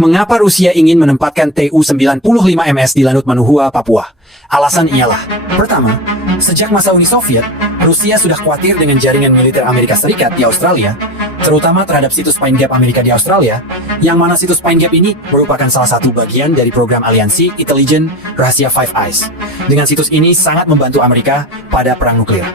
Mengapa Rusia ingin menempatkan Tu-95MS di Lanut Manuhua, Papua? Alasan ialah, pertama, sejak masa Uni Soviet, Rusia sudah khawatir dengan jaringan militer Amerika Serikat di Australia, terutama terhadap situs Pine Gap Amerika di Australia, yang mana situs Pine Gap ini merupakan salah satu bagian dari program aliansi intelijen rahasia Five Eyes. Dengan situs ini sangat membantu Amerika pada perang nuklir.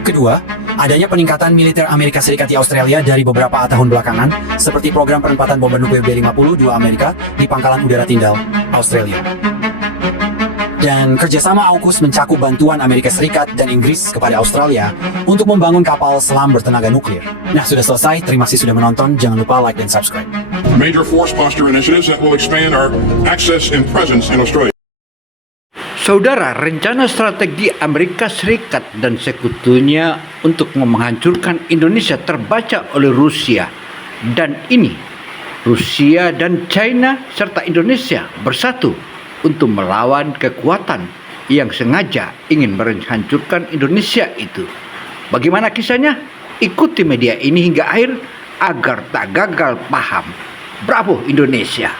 Kedua, adanya peningkatan militer Amerika Serikat di Australia dari beberapa tahun belakangan, seperti program penempatan bomber nuklir B-52 Amerika di Pangkalan Udara Tyndall, Australia. Dan kerjasama AUKUS mencakup bantuan Amerika Serikat dan Inggris kepada Australia untuk membangun kapal selam bertenaga nuklir. Nah, sudah selesai. Terima kasih sudah menonton. Jangan lupa like dan subscribe. Major force posture initiatives that will expand our access and presence in Australia. Saudara, rencana strategi Amerika Serikat dan sekutunya untuk menghancurkan Indonesia terbaca oleh Rusia. Dan ini, Rusia dan China serta Indonesia bersatu untuk melawan kekuatan yang sengaja ingin menghancurkan Indonesia itu. Bagaimana kisahnya? Ikuti media ini hingga akhir agar tak gagal paham. Bravo Indonesia!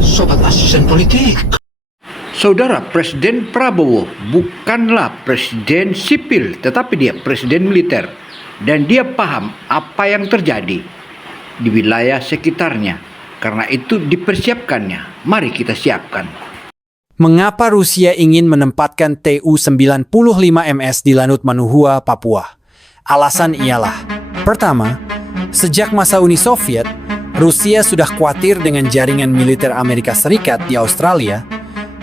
Sobat Asisten Politik. Saudara, Presiden Prabowo bukanlah presiden sipil, tetapi dia presiden militer. Dan dia paham apa yang terjadi di wilayah sekitarnya. Karena itu dipersiapkannya. Mari kita siapkan. Mengapa Rusia ingin menempatkan Tu-95MS di Lanut Manuhua, Papua? Alasan ialah, pertama, sejak masa Uni Soviet, Rusia sudah khawatir dengan jaringan militer Amerika Serikat di Australia,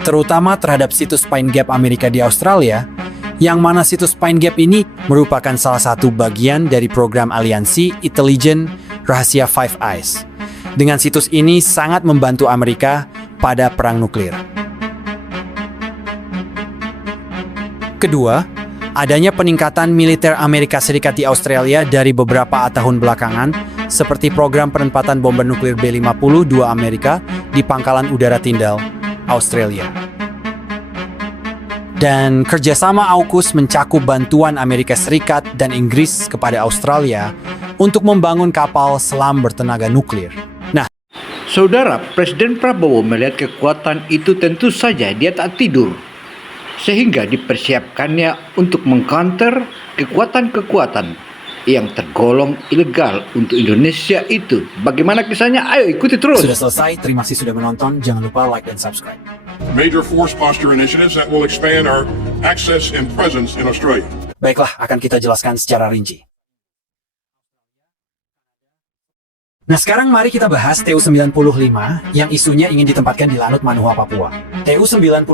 terutama terhadap situs Pine Gap Amerika di Australia, yang mana situs Pine Gap ini merupakan salah satu bagian dari program aliansi intelijen rahasia Five Eyes. Dengan situs ini sangat membantu Amerika pada perang nuklir. Kedua, adanya peningkatan militer Amerika Serikat di Australia dari beberapa tahun belakangan, seperti program penempatan bomber nuklir B-52 Amerika di Pangkalan Udara Tyndall, Australia. Dan kerjasama AUKUS mencakup bantuan Amerika Serikat dan Inggris kepada Australia untuk membangun kapal selam bertenaga nuklir. Nah, Saudara, Presiden Prabowo melihat kekuatan itu tentu saja dia tak tidur. Sehingga dipersiapkannya untuk mengcounter kekuatan-kekuatan yang tergolong ilegal untuk Indonesia itu. Bagaimana kisahnya? Ayo ikuti terus. Sudah selesai. Terima kasih sudah menonton. Jangan lupa like dan subscribe. Major force posture initiatives that will expand our access and presence in Australia. Baiklah, akan kita jelaskan secara rinci. Nah, sekarang mari kita bahas Tu-95 yang isunya ingin ditempatkan di Lanut Manuhua, Papua. Tu-95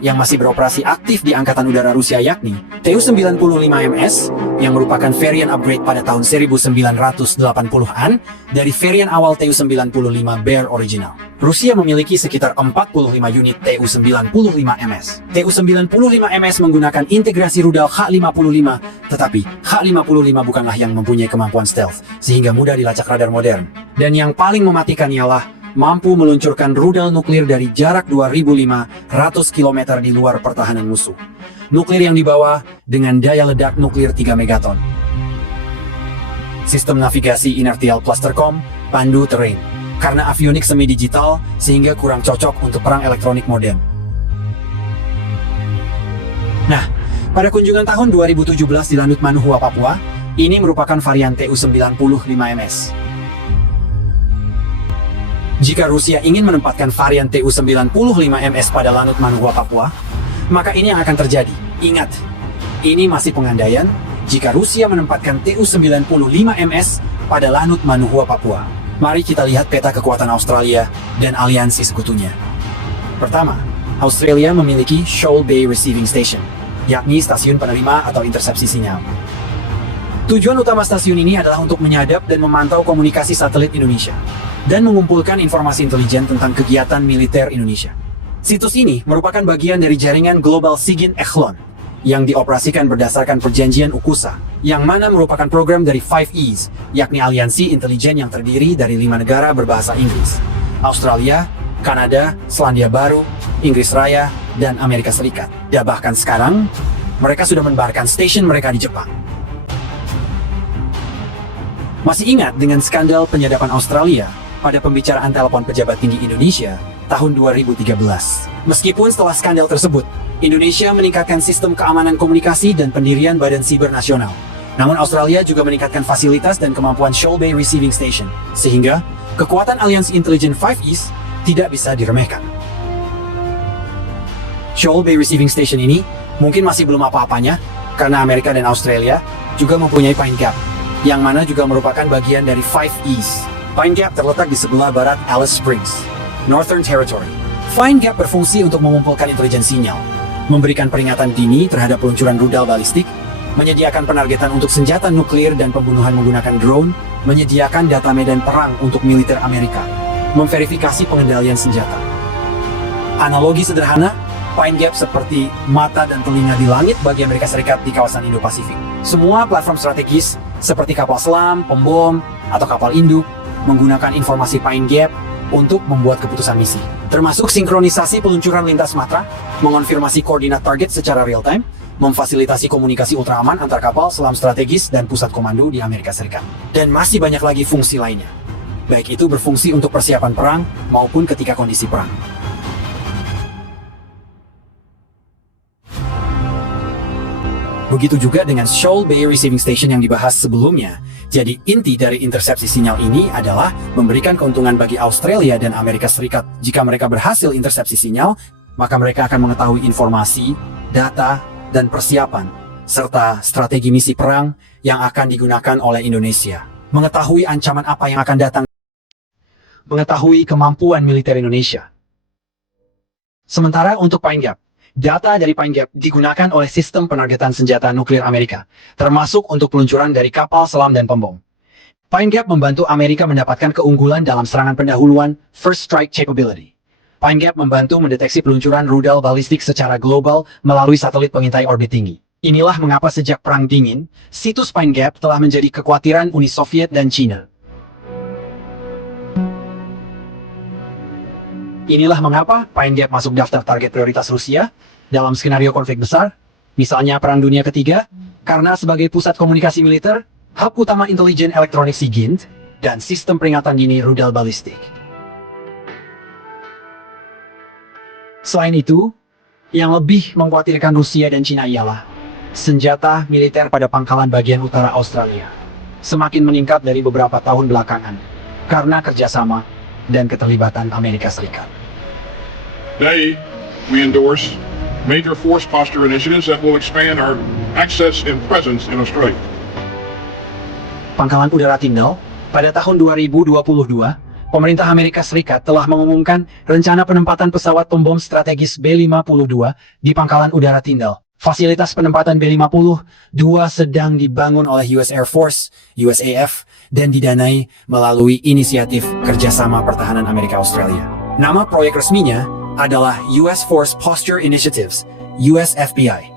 yang masih beroperasi aktif di Angkatan Udara Rusia yakni Tu-95MS yang merupakan varian upgrade pada tahun 1980-an dari varian awal Tu-95 Bear original. Rusia memiliki sekitar 45 unit Tu-95MS. Tu-95MS menggunakan integrasi rudal H-55, tetapi H-55 bukanlah yang mempunyai kemampuan stealth, sehingga mudah dilacak radar modern. Dan yang paling mematikan ialah mampu meluncurkan rudal nuklir dari jarak 2.500 km di luar pertahanan musuh. Nuklir yang dibawa dengan daya ledak nuklir 3 megaton. Sistem navigasi inertial clustercom, pandu terrain. Karena avionik semi-digital, sehingga kurang cocok untuk perang elektronik modern. Nah, pada kunjungan tahun 2017 di Lanut Manuhua, Papua, ini merupakan varian Tu-95MS. Jika Rusia ingin menempatkan varian Tu-95MS pada Lanut Manuhua, Papua, maka ini yang akan terjadi. Ingat, ini masih pengandaian jika Rusia menempatkan Tu-95MS pada Lanut Manuhua, Papua. Mari kita lihat peta kekuatan Australia dan aliansi sekutunya. Pertama, Australia memiliki Shoal Bay Receiving Station, yakni stasiun penerima atau intersepsi sinyal. Tujuan utama stasiun ini adalah untuk menyadap dan memantau komunikasi satelit Indonesia, dan mengumpulkan informasi intelijen tentang kegiatan militer Indonesia. Situs ini merupakan bagian dari jaringan Global Sigin Ekhlon, yang dioperasikan berdasarkan perjanjian UKUSA, yang mana merupakan program dari 5Es, yakni aliansi intelijen yang terdiri dari 5 negara berbahasa Inggris: Australia, Kanada, Selandia Baru, Inggris Raya, dan Amerika Serikat. Dan bahkan sekarang, mereka sudah menebarkan stasiun mereka di Jepang. Masih ingat dengan skandal penyadapan Australia pada pembicaraan telepon pejabat tinggi Indonesia tahun 2013? Meskipun setelah skandal tersebut, Indonesia meningkatkan sistem keamanan komunikasi dan pendirian Badan Siber Nasional. Namun Australia juga meningkatkan fasilitas dan kemampuan Shoal Bay Receiving Station, sehingga kekuatan aliansi intelijen 5Es tidak bisa diremehkan. Shoal Bay Receiving Station ini mungkin masih belum apa-apanya, karena Amerika dan Australia juga mempunyai Pine Gap, yang mana juga merupakan bagian dari 5Es. Pine Gap terletak di sebelah barat Alice Springs, Northern Territory. Pine Gap berfungsi untuk mengumpulkan intelijen sinyal, memberikan peringatan dini terhadap peluncuran rudal balistik, menyediakan penargetan untuk senjata nuklir dan pembunuhan menggunakan drone, menyediakan data medan perang untuk militer Amerika, memverifikasi pengendalian senjata. Analogi sederhana, Pine Gap seperti mata dan telinga di langit bagi Amerika Serikat di kawasan Indo-Pasifik. Semua platform strategis seperti kapal selam, pembom, atau kapal induk menggunakan informasi Pine Gap untuk membuat keputusan misi, termasuk sinkronisasi peluncuran lintas matra, mengonfirmasi koordinat target secara real-time, memfasilitasi komunikasi ultra aman antar kapal selam strategis dan pusat komando di Amerika Serikat. Dan masih banyak lagi fungsi lainnya, baik itu berfungsi untuk persiapan perang maupun ketika kondisi perang. Begitu juga dengan Shoal Bay Receiving Station yang dibahas sebelumnya. Jadi inti dari intersepsi sinyal ini adalah memberikan keuntungan bagi Australia dan Amerika Serikat. Jika mereka berhasil intersepsi sinyal, maka mereka akan mengetahui informasi, data, dan persiapan, serta strategi misi perang yang akan digunakan oleh Indonesia. Mengetahui ancaman apa yang akan datang, mengetahui kemampuan militer Indonesia. Sementara untuk Pine Gap, data dari Pine Gap digunakan oleh sistem penargetan senjata nuklir Amerika, termasuk untuk peluncuran dari kapal selam dan pembom. Pine Gap membantu Amerika mendapatkan keunggulan dalam serangan pendahuluan First Strike Capability. Pine Gap membantu mendeteksi peluncuran rudal balistik secara global melalui satelit pengintai orbit tinggi. Inilah mengapa sejak Perang Dingin, situs Pine Gap telah menjadi kekhawatiran Uni Soviet dan China. Inilah mengapa Pine Gap masuk daftar target prioritas Rusia dalam skenario konflik besar, misalnya Perang Dunia Ketiga, karena sebagai pusat komunikasi militer, hub utama intelijen elektronik SIGINT, dan sistem peringatan dini rudal balistik. Selain itu, yang lebih mengkhawatirkan Rusia dan China ialah senjata militer pada pangkalan bagian utara Australia semakin meningkat dari beberapa tahun belakangan karena kerjasama dan keterlibatan Amerika Serikat. Today, we endorse major force posture initiatives that will expand our access and presence in Australia. Pangkalan Udara Tyndall, pada tahun 2022, pemerintah Amerika Serikat telah mengumumkan rencana penempatan pesawat pembom strategis B-52 di Pangkalan Udara Tyndall. Fasilitas penempatan B-52 sedang dibangun oleh US Air Force, USAF, dan didanai melalui inisiatif Kerjasama Pertahanan Amerika Australia. Nama proyek resminya adalah US Force Posture Initiatives, USFPI.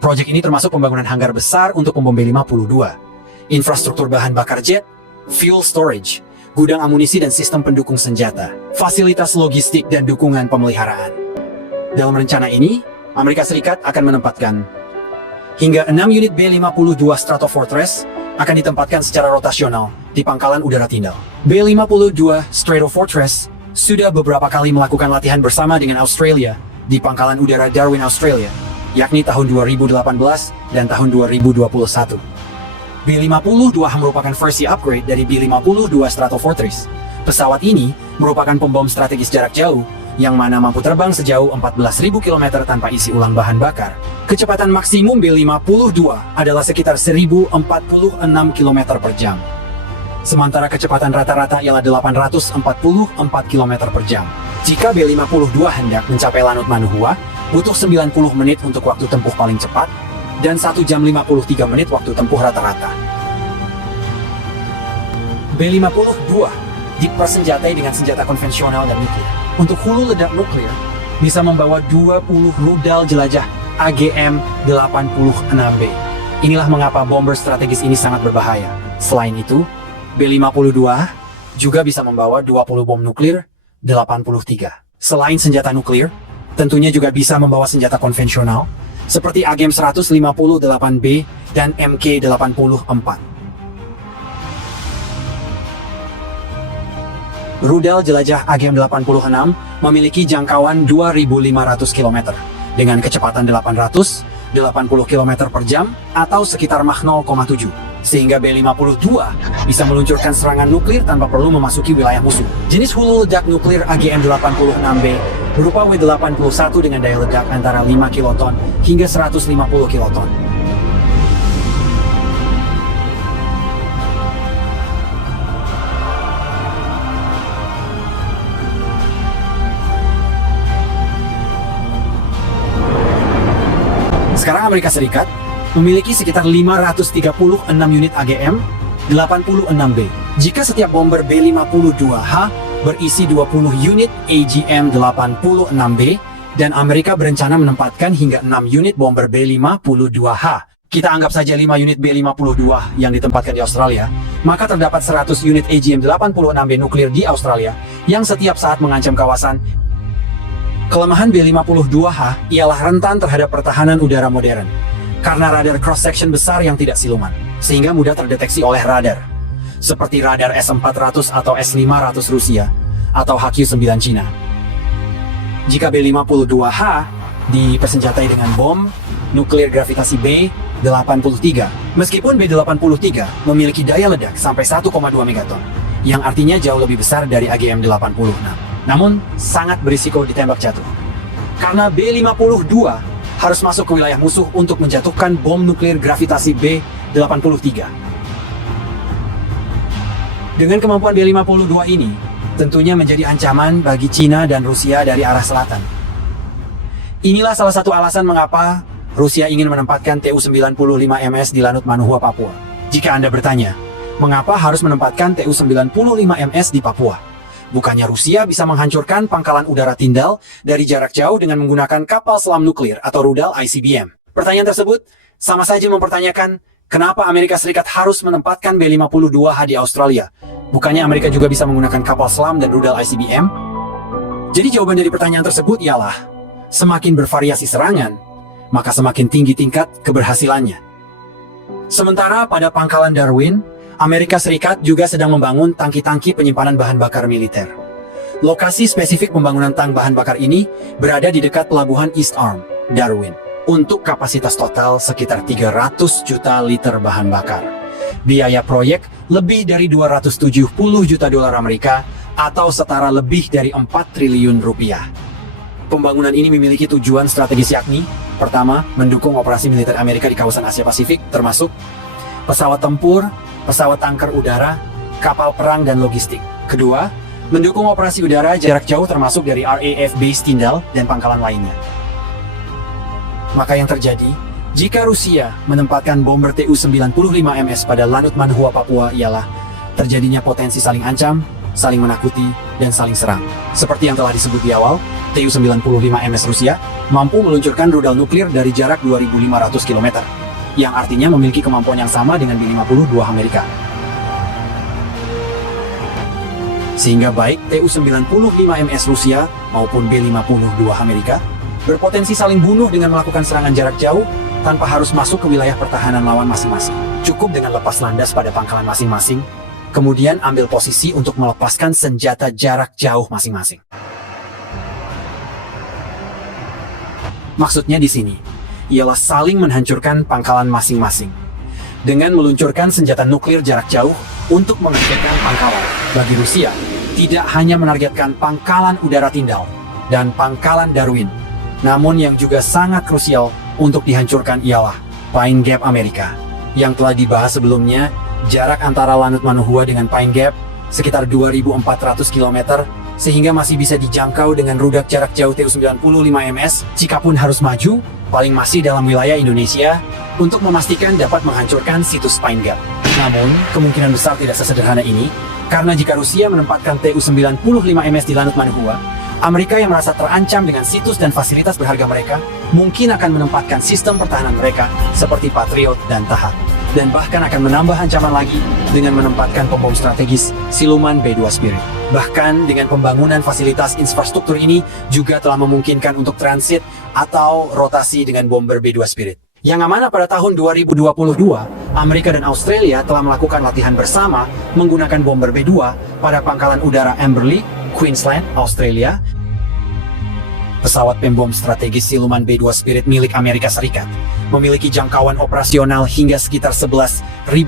Proyek ini termasuk pembangunan hanggar besar untuk pembom B-52, infrastruktur bahan bakar jet, fuel storage, gudang amunisi dan sistem pendukung senjata, fasilitas logistik dan dukungan pemeliharaan. Dalam rencana ini, Amerika Serikat akan menempatkan hingga 6 unit B-52 Stratofortress akan ditempatkan secara rotasional di Pangkalan Udara Tyndall. B-52 Stratofortress sudah beberapa kali melakukan latihan bersama dengan Australia di Pangkalan Udara Darwin, Australia, yakni tahun 2018 dan tahun 2021. B-52 merupakan versi upgrade dari B-52 Stratofortress. Pesawat ini merupakan pembom strategis jarak jauh yang mana mampu terbang sejauh 14.000 km tanpa isi ulang bahan bakar. Kecepatan maksimum B-52 adalah sekitar 1046 km per jam. sementara kecepatan rata-rata ialah 844 km per jam. Jika B-52 hendak mencapai Lanut Manhua, butuh 90 menit untuk waktu tempuh paling cepat, dan 1 jam 53 menit waktu tempuh rata-rata. B-52 dipersenjatai dengan senjata konvensional dan nuklir. Untuk hulu ledak nuklir, bisa membawa 20 rudal jelajah AGM-86B. Inilah mengapa bomber strategis ini sangat berbahaya. Selain itu, B-52 juga bisa membawa 20 bom nuklir 83. Selain senjata nuklir, tentunya juga bisa membawa senjata konvensional, seperti AGM-158B dan MK-84. Rudal jelajah AGM-86 memiliki jangkauan 2.500 km dengan kecepatan 880 km per jam atau sekitar Mach 0,7, sehingga B-52 bisa meluncurkan serangan nuklir tanpa perlu memasuki wilayah musuh. Jenis hulu ledak nuklir AGM-86B berupa W-81 dengan daya ledak antara 5 kiloton hingga 150 kiloton. Sekarang Amerika Serikat memiliki sekitar 536 unit AGM-86B. Jika setiap bomber B-52H berisi 20 unit AGM-86B, dan Amerika berencana menempatkan hingga 6 unit bomber B-52H. Kita anggap saja 5 unit B-52 yang ditempatkan di Australia, maka terdapat 100 unit AGM-86B nuklir di Australia yang setiap saat mengancam kawasan. Kelemahan B-52H ialah rentan terhadap pertahanan udara modern, karena radar cross-section besar yang tidak siluman, sehingga mudah terdeteksi oleh radar, seperti radar S-400 atau S-500 Rusia, atau HQ-9 Cina. Jika B-52H dipersenjatai dengan bom nuklir gravitasi B-83, meskipun B-83 memiliki daya ledak sampai 1,2 megaton, yang artinya jauh lebih besar dari AGM-86. Namun, sangat berisiko ditembak jatuh. Karena B-52 harus masuk ke wilayah musuh untuk menjatuhkan bom nuklir gravitasi B-83. Dengan kemampuan B-52 ini, tentunya menjadi ancaman bagi Cina dan Rusia dari arah selatan. Inilah salah satu alasan mengapa Rusia ingin menempatkan Tu-95MS di Lanut Manhua, Papua. Jika Anda bertanya, mengapa harus menempatkan Tu-95MS di Papua? Bukannya Rusia bisa menghancurkan pangkalan udara Tindal dari jarak jauh dengan menggunakan kapal selam nuklir atau rudal ICBM? Pertanyaan tersebut sama saja mempertanyakan kenapa Amerika Serikat harus menempatkan B-52H di Australia. Bukannya Amerika juga bisa menggunakan kapal selam dan rudal ICBM? Jadi jawaban dari pertanyaan tersebut ialah, semakin bervariasi serangan, maka semakin tinggi tingkat keberhasilannya. Sementara pada pangkalan Darwin, Amerika Serikat juga sedang membangun tangki-tangki penyimpanan bahan bakar militer. Lokasi spesifik pembangunan tang bahan bakar ini berada di dekat pelabuhan East Arm, Darwin, untuk kapasitas total sekitar 300 juta liter bahan bakar. Biaya proyek lebih dari 270 juta dolar Amerika atau setara lebih dari 4 triliun rupiah. Pembangunan ini memiliki tujuan strategis, yakni pertama, mendukung operasi militer Amerika di kawasan Asia Pasifik, termasuk pesawat tempur, pesawat tanker udara, kapal perang, dan logistik. Kedua, mendukung operasi udara jarak jauh termasuk dari RAF Base Tindal dan pangkalan lainnya. Maka yang terjadi, jika Rusia menempatkan bomber Tu-95MS pada Lanut Manhua, Papua ialah terjadinya potensi saling ancam, saling menakuti, dan saling serang. Seperti yang telah disebut di awal, Tu-95MS Rusia mampu meluncurkan rudal nuklir dari jarak 2.500 km. Yang artinya memiliki kemampuan yang sama dengan B-52 Amerika. Sehingga baik Tu-95MS Rusia maupun B-52 Amerika berpotensi saling bunuh dengan melakukan serangan jarak jauh tanpa harus masuk ke wilayah pertahanan lawan masing-masing. Cukup dengan lepas landas pada pangkalan masing-masing, kemudian ambil posisi untuk melepaskan senjata jarak jauh masing-masing. Maksudnya di sini ialah saling menghancurkan pangkalan masing-masing dengan meluncurkan senjata nuklir jarak jauh untuk menghancurkan pangkalan. Bagi Rusia, tidak hanya menargetkan pangkalan udara Tindal dan pangkalan Darwin, namun yang juga sangat krusial untuk dihancurkan ialah Pine Gap Amerika, yang telah dibahas sebelumnya Jarak antara Lanut Manuhua dengan Pine Gap sekitar 2.400 km, sehingga masih bisa dijangkau dengan rudal jarak jauh Tu-95MS jikapun harus maju, paling masih dalam wilayah Indonesia, untuk memastikan dapat menghancurkan situs Pine Gap. Namun, kemungkinan besar tidak sesederhana ini, karena jika Rusia menempatkan Tu-95MS di Lanut Manuhua, Amerika yang merasa terancam dengan situs dan fasilitas berharga mereka, mungkin akan menempatkan sistem pertahanan mereka seperti Patriot dan Tahat. Dan bahkan akan menambah ancaman lagi dengan menempatkan pembom strategis siluman B-2 Spirit. Bahkan dengan pembangunan fasilitas infrastruktur ini juga telah memungkinkan untuk transit atau rotasi dengan bomber B-2 Spirit. Yang amanah pada tahun 2022, Amerika dan Australia telah melakukan latihan bersama menggunakan bomber B-2 pada pangkalan udara Amberley, Queensland, Australia. Pesawat pembom strategis siluman B-2 Spirit milik Amerika Serikat memiliki jangkauan operasional hingga sekitar 11.000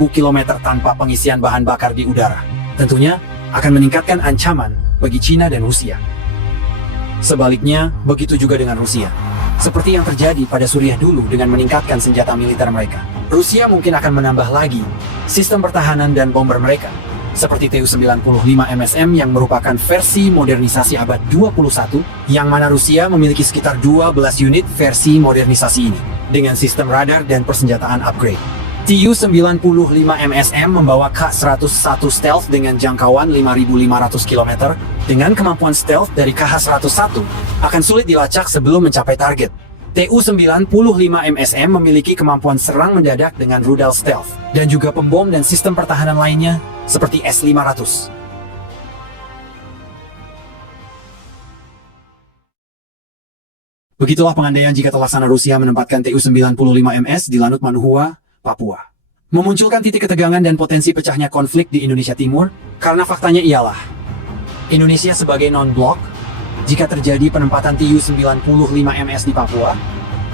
km tanpa pengisian bahan bakar di udara. Tentunya akan meningkatkan ancaman bagi China dan Rusia. Sebaliknya, begitu juga dengan Rusia. Seperti yang terjadi pada Suriah dulu dengan meningkatkan senjata militer mereka. Rusia mungkin akan menambah lagi sistem pertahanan dan bomber mereka, seperti Tu-95MSM yang merupakan versi modernisasi abad 21, yang mana Rusia memiliki sekitar 12 unit versi modernisasi ini, dengan sistem radar dan persenjataan upgrade. Tu-95MSM membawa K-101 stealth dengan jangkauan 5.500 km, dengan kemampuan stealth dari KH-101 akan sulit dilacak sebelum mencapai target. Tu-95MSM memiliki kemampuan serang mendadak dengan rudal stealth, dan juga pembom dan sistem pertahanan lainnya seperti S-500. Begitulah pengandaian jika terlaksana Rusia menempatkan Tu-95MS di Lanut Manuhua, Papua. Memunculkan titik ketegangan dan potensi pecahnya konflik di Indonesia Timur, karena faktanya ialah Indonesia sebagai non-blok, jika terjadi penempatan Tu-95MS di Papua,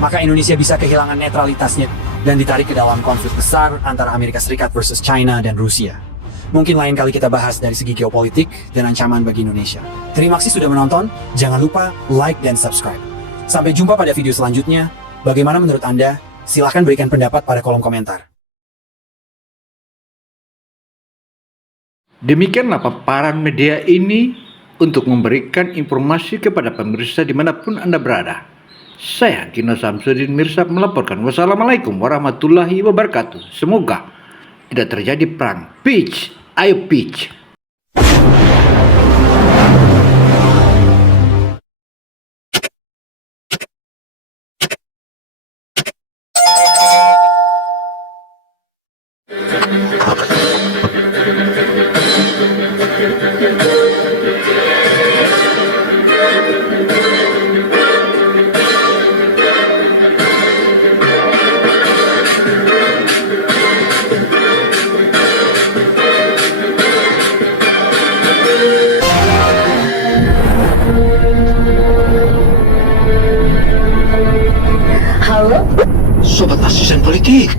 maka Indonesia bisa kehilangan netralitasnya dan ditarik ke dalam konflik besar antara Amerika Serikat versus China dan Rusia. Mungkin lain kali kita bahas dari segi geopolitik dan ancaman bagi Indonesia. Terima kasih sudah menonton, jangan lupa like dan subscribe. Sampai jumpa pada video selanjutnya. Bagaimana menurut Anda? Silahkan berikan pendapat pada kolom komentar. Demikianlah paparan media ini untuk memberikan informasi kepada pemirsa dimanapun Anda berada. Saya Gino Samsudin Mirsad melaporkan. Wassalamualaikum warahmatullahi wabarakatuh. Semoga tidak terjadi perang. Peace, ayo peace. Halo? Sobat Asisten Politik.